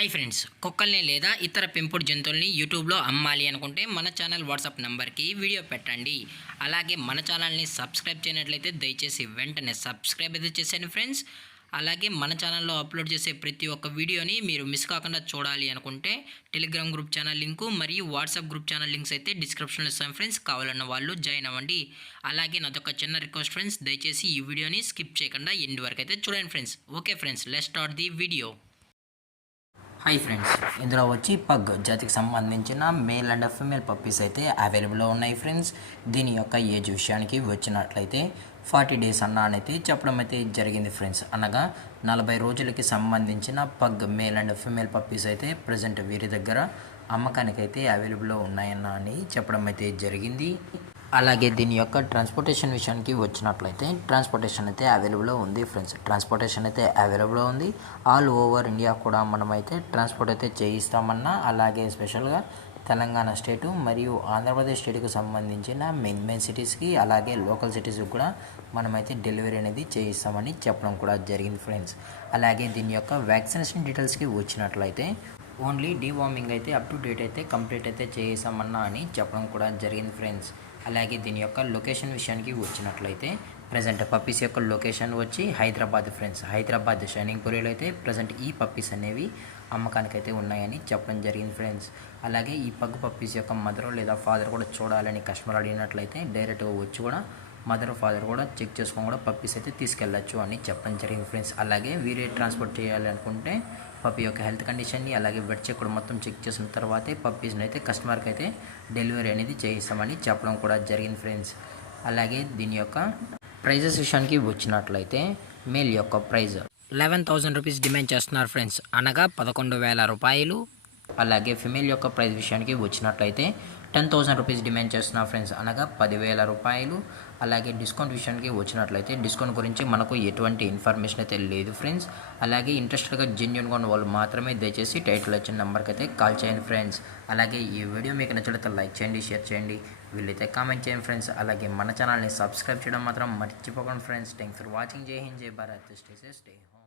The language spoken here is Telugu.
హాయ్ ఫ్రెండ్స్, కుక్కల్ని లేదా ఇతర పెంపుడు జంతువుల్ని యూట్యూబ్లో అమ్మాలి అనుకుంటే మన ఛానల్ వాట్సాప్ నెంబర్కి వీడియో పెట్టండి. అలాగే మన ఛానల్ని సబ్స్క్రైబ్ చేయనట్లయితే దయచేసి వెంటనే సబ్స్క్రైబ్ అయితే చేసేయండి ఫ్రెండ్స్. అలాగే మన ఛానల్లో అప్లోడ్ చేసే ప్రతి ఒక్క వీడియోని మీరు మిస్ కాకుండా చూడాలి అనుకుంటే టెలిగ్రామ్ గ్రూప్ ఛానల్ లింకు మరియు వాట్సాప్ గ్రూప్ ఛానల్ లింక్స్ అయితే డిస్క్రిప్షన్లో ఇస్తాను ఫ్రెండ్స్. కావాలన్న వాళ్ళు జాయిన్ అవ్వండి. అలాగే నాదొక చిన్న రిక్వెస్ట్ ఫ్రెండ్స్, దయచేసి ఈ వీడియోని స్కిప్ చేయకుండా ఎండ్ వరకు అయితే చూడండి friends. Okay friends, let's start the video. Hi friends, ఇందులో వచ్చి పగ్ జాతికి సంబంధించిన మేల్ అండ్ ఫీమేల్ పప్పీస్ అయితే అవైలబుల్లో ఉన్నాయి ఫ్రెండ్స్. దీని యొక్క ఏజ్ విషయానికి వచ్చినట్లయితే 40 డేస్ అయితే చెప్పడం అయితే జరిగింది ఫ్రెండ్స్. అనగా 40 రోజులకి సంబంధించిన pug male and female puppies అయితే ప్రజెంట్ వీరి దగ్గర అమ్మకానికి అయితే అవైలబుల్లో ఉన్నాయని చెప్పడం అయితే జరిగింది. అలాగే దీని యొక్క ట్రాన్స్పోర్టేషన్ విషయానికి వచ్చినట్లయితే ట్రాన్స్పోర్టేషన్ అయితే అవైలబుల్లో ఉంది ఫ్రెండ్స్. ట్రాన్స్పోర్టేషన్ అయితే అవైలబుల్లో ఉంది. ఆల్ ఓవర్ ఇండియా కూడా మనమైతే ట్రాన్స్పోర్ట్ అయితే చేయిస్తామన్నా, అలాగే స్పెషల్గా తెలంగాణ స్టేటు మరియు ఆంధ్రప్రదేశ్ స్టేట్కి సంబంధించిన మెయిన్ సిటీస్కి అలాగే లోకల్ సిటీస్కి కూడా మనమైతే డెలివరీ అనేది చేయిస్తామని చెప్పడం కూడా జరిగింది ఫ్రెండ్స్. అలాగే దీని యొక్క వ్యాక్సినేషన్ డీటెయిల్స్కి వచ్చినట్లయితే ఓన్లీ డీవార్మింగ్ అయితే అప్ టు డేట్ అయితే కంప్లీట్ అయితే చేసామన్నా అని చెప్పడం కూడా జరిగింది ఫ్రెండ్స్. అలాగే దీని యొక్క లొకేషన్ విషయానికి వచ్చినట్లయితే ప్రజెంట్ పప్పీస్ యొక్క లొకేషన్ వచ్చి హైదరాబాద్ ఫ్రెండ్స్. హైదరాబాద్ షైనింగ్ పూరిలో అయితే ప్రజెంట్ ఈ పప్పీస్ అనేవి అమ్మకానికి అయితే ఉన్నాయని చెప్పడం జరిగింది ఫ్రెండ్స్. అలాగే ఈ పగ్ పప్పీస్ యొక్క మదర్ లేదా ఫాదర్ కూడా చూడాలని కస్టమర్ అడిగినట్లయితే డైరెక్ట్గా వచ్చి కూడా మదర్ ఫాదర్ కూడా చెక్ చేసుకొని కూడా పప్పీస్ అయితే తీసుకెళ్ళచ్చు అని చెప్పడం జరిగింది ఫ్రెండ్స్. అలాగే వీరే ట్రాన్స్పోర్ట్ చేయాలి అనుకుంటే పప్పీ యొక్క హెల్త్ కండిషన్ని అలాగే వెట్ చెక్ కూడా మొత్తం చెక్ చేసిన తర్వాతే పప్పీస్ని అయితే కస్టమర్కి అయితే డెలివరీ అనేది చేయిస్తామని చెప్పడం కూడా జరిగింది ఫ్రెండ్స్. అలాగే దీని యొక్క ప్రైజెస్ విషయానికి వచ్చినట్లయితే మేల్ యొక్క ప్రైజ్ 11,000 రూపీస్ డిమాండ్ చేస్తున్నారు ఫ్రెండ్స్, అనగా 11,000 రూపాయలు. అలాగే ఫిమేల్ యొక్క ప్రైస్ విషయానికి వచ్చినట్లయితే 10,000 రూపీస్ డిమాండ్ చేస్తున్నారు ఫ్రెండ్స్, అనగా 10,000 రూపాయలు. అలాగే డిస్కౌంట్ విషయానికి వచ్చినట్లయితే డిస్కౌంట్ గురించి మనకు ఎటువంటి ఇన్ఫర్మేషన్ అయితే లేదు ఫ్రెండ్స్. అలాగే ఇంట్రెస్టెడ్గా జెన్యూన్గా ఉన్న వాళ్ళు మాత్రమే దయచేసి టైటిల్ వచ్చిన నెంబర్కి అయితే కాల్ చేయండి ఫ్రెండ్స్. అలాగే ఈ వీడియో మీకు నచ్చినట్లయితే లైక్ చేయండి, షేర్ చేయండి, వీళ్ళైతే కామెంట్ చేయండి ఫ్రెండ్స్. అలాగే మన ఛానల్ని సబ్స్క్రైబ్ చేయడం మాత్రం మర్చిపోకండి ఫ్రెండ్స్. Thanks for watching. జై హింద్, జై Bharat, stay safe, stay home.